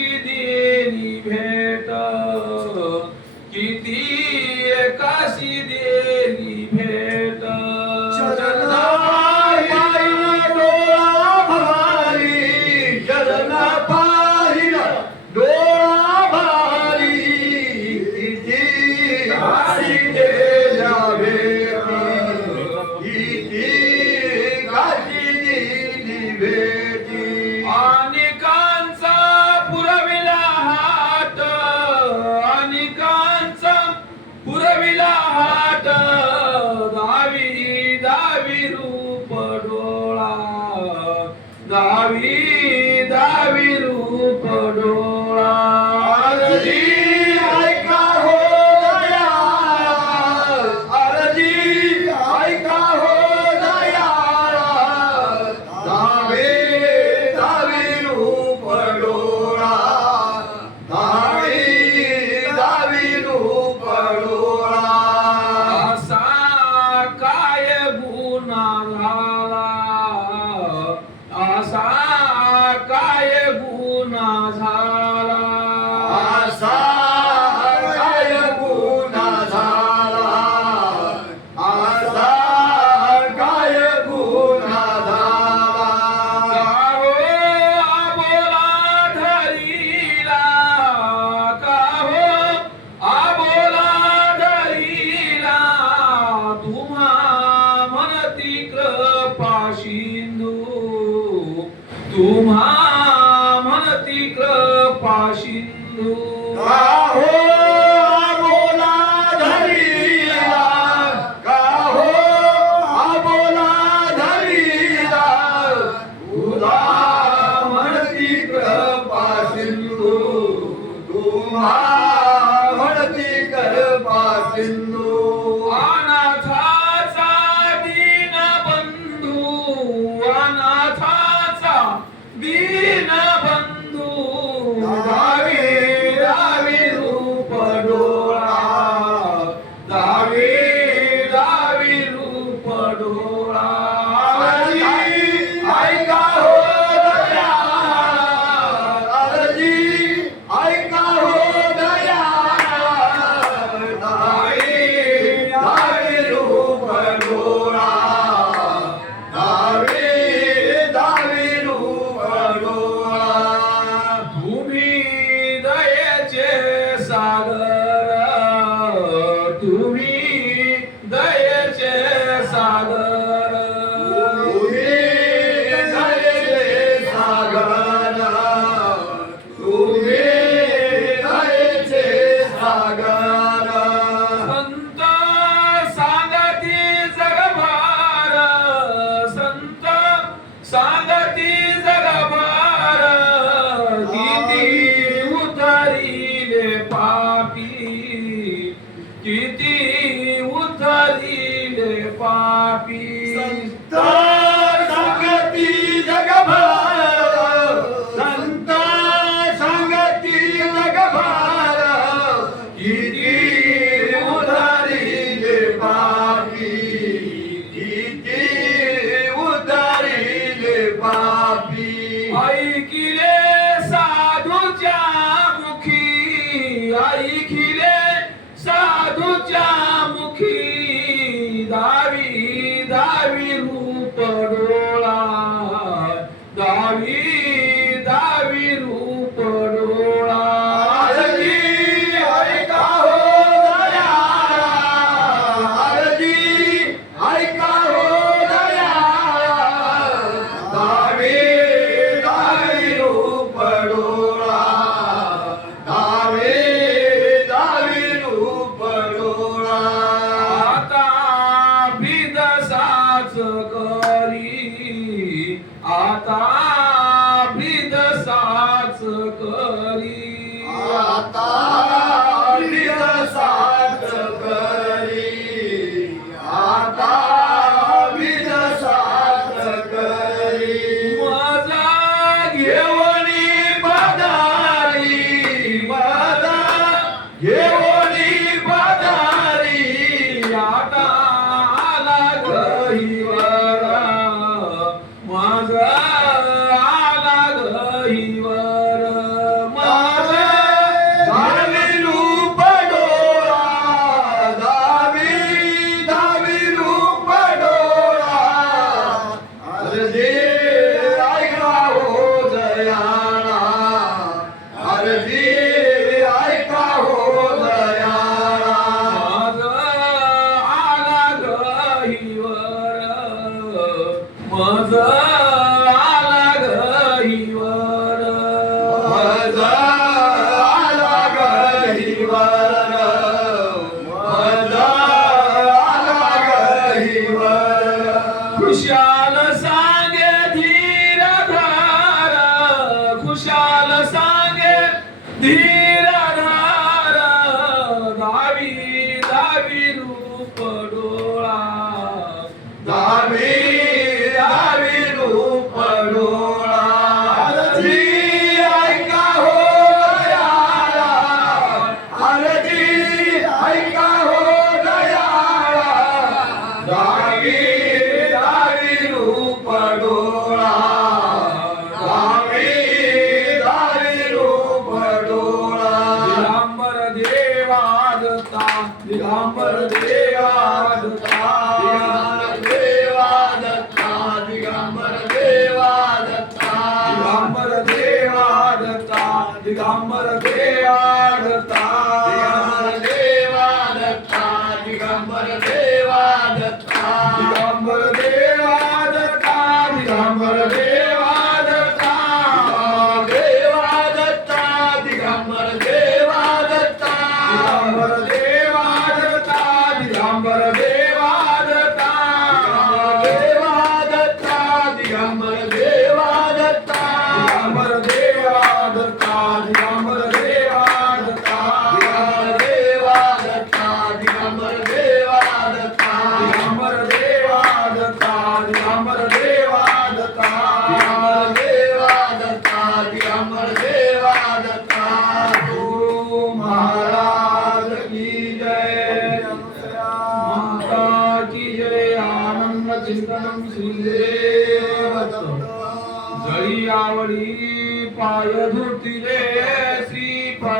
एकाशी देणी भेट किती एकाशी देणी भेट चरणा पाहिला डोळा भारी चरणा पाहिला डोळा भारी किती काशी देल्या भेटी किती काशी दिली भेटी अनेकांचा पुरविला हात अनेकांचा पुरविला हात दावी दावी रूप डोळा दावी दावी रूप डोळा आरती ऐका हो दयाळा आरती ऐका हो दयाळा दावे दावी रूप डोळा दावी दावी रूप डोळा असा काय गुन्हा झाला असा काय गुन्हा झाला असा काय गुन्हा झाला असा काय गुन्हा झाला काहो आबोला धरीला काहो आबोला धरीला तुम्हा म्हणती कृपा सिंधू तुम्हा म्हणती कृपा सिंधू काहो आबोला धरीला काहो आबोला धरीला तुला म्हणती कृपा सिंधू तुम्हा म्हणती कृपा सिंधू अनाथाचा दीन बंधू अनाथाचा दीन बंधू दावी दावी रूप डोळा दावी दावी रूप डोळा आरती ऐका हो दयाळा आरती ऐका हो दयाळा दावी दावी रूप डोळा दावी दावी रूप डोळा तुम्ही दयेचे सागर तुम्ही दयेचे सागर तुम्ही दयेचे सागर तुम्ही दयेचे सागर संत सांगती जगभार संत सांगती जगभार किती उतरिले पापी किती उतरिले पापी संत सांगती जगभार संत सांगती जगभार किती उधारीले पापी किती उधारीले पापी ऐकिले साधूच्या मुखी ऐकिले साधूच्या मुखी दावी दावी रूप डोळा दावी दावी रूप डोळा आरती ऐका हो दयाळा आरती ऐका हो दयाळा दावी दावी रूप डोळा दावी दावी रूप डोळा आता भिदसाच करी आता भिदसाच करी आता विरसात करी आता विरसात करी माझा घेवणी बदारी माझा घेवणी बदारी आता आला गहिवरा माझा आला गहिवर हरजी ऐका हो दयाळा मज आला गहीवर मज आला गहीवर मज आला गहीवर खुशाल सांगे धीर धार खुशाल सांगे धीर धार दावी दावी रूप डोळा दावी दावी रूप डोळा हरजी ऐका हो दयाळा हरजी ऐका हो दयाळा दावी दावी रूप डोळा दावी दावी रूप डोळा दिगंबर देवादत्ता दिगंबर देवादत्ता दिगंबर देवादत्ता दिगंबर देवादत्ता दिगंबर देवादत्ता दिगंबर देवादत्ता दिगंबर देवादत्ता दिगंबर देवादत्ता देवादत्ता दिगंबर देवादत्ता दिगंबर देवादत्ता दिगंबर देवादत्ता देवादत्ता दिगंबर देवादत्ता दिगंबर देवादत्ता दिगंबर देवादत्ता देवादत्ता दिगंबर देवादत्ता दिगंबर देवादत्ता दिगंबर देवादत्ता देवादत्ता दिगंबर देवादत्ता गुरु महाराज की जय माता की जय आनंद चिंतनम श्रीदेव जळी आवडी पाय धुती